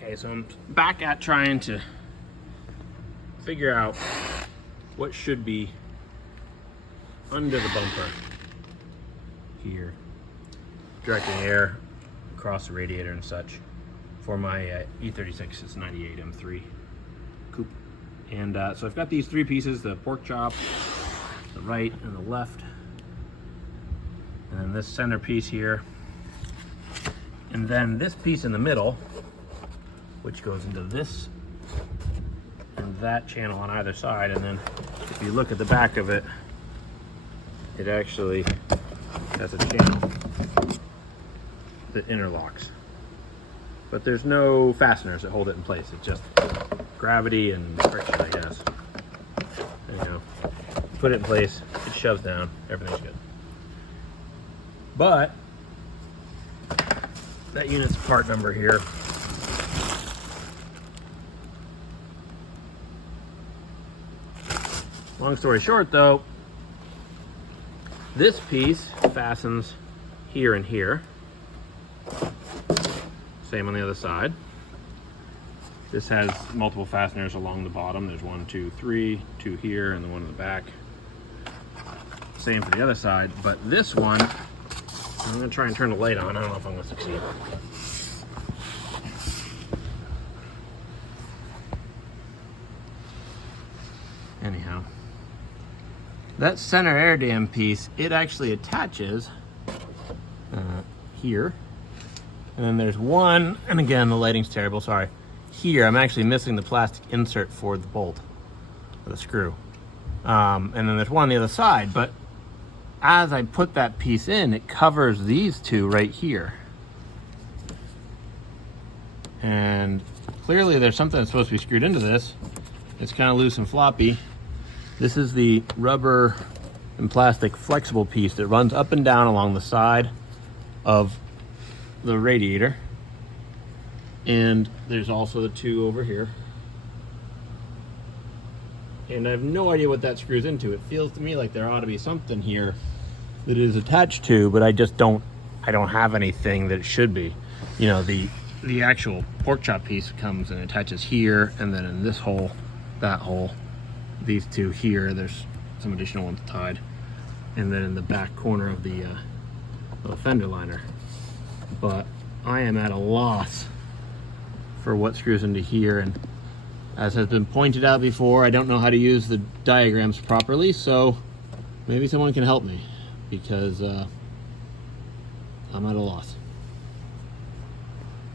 Okay, so I'm back at trying to figure out what should be under the bumper here, directing air across the radiator and such for my E36 is 98 M3 coupe. And so I've got these three pieces: the pork chop, the right and the left, and then this center piece here, and then this piece in the middle, which goes into this and that channel on either side. And then if you look at the back of it, it actually has a channel that interlocks. But there's no fasteners that hold it in place. It's just gravity and friction, I guess. There you go. Put it in place, it shoves down, everything's good. But that unit's part number here. Long story short though, this piece fastens here and here. Same on the other side. This has multiple fasteners along the bottom. There's 1, 2, 3, 2 here, and the one in the back. Same for the other side, but this one, I'm gonna try and turn the light on. I don't know if I'm gonna succeed. Anyhow, that center air dam piece, it actually attaches here. And then there's one, and again, the lighting's terrible, sorry. Here, I'm actually missing the plastic insert for the bolt, or the screw. And then there's one on the other side, but as I put that piece in, it covers these two right here. And clearly there's something that's supposed to be screwed into this. It's kind of loose and floppy. This is the rubber and plastic flexible piece that runs up and down along the side of the radiator. And there's also the two over here. And I have no idea what that screws into. It feels to me like there ought to be something here that it is attached to, but I don't have anything that it should be. You know, the actual pork chop piece comes and attaches here, and then in this hole, that hole, these two here, there's some additional ones tied, and then in the back corner of the fender liner. But I am at a loss for what screws into here, and as has been pointed out before, I don't know how to use the diagrams properly, so maybe someone can help me, because I'm at a loss.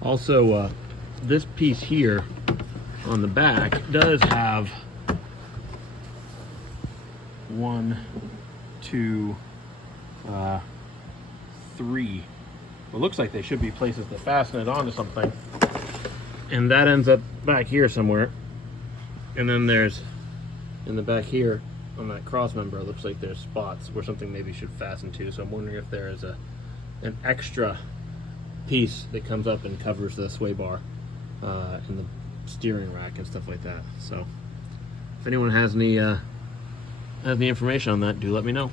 Also, this piece here on the back does have 1, 2, 3. It looks like they should be places to fasten it onto something, and that ends up back here somewhere. And then there's in the back here on that cross member, it looks like there's spots where something maybe should fasten to. So I'm wondering if there is an extra piece that comes up and covers the sway bar in the steering rack and stuff like that. So if anyone has any information on that, do let me know.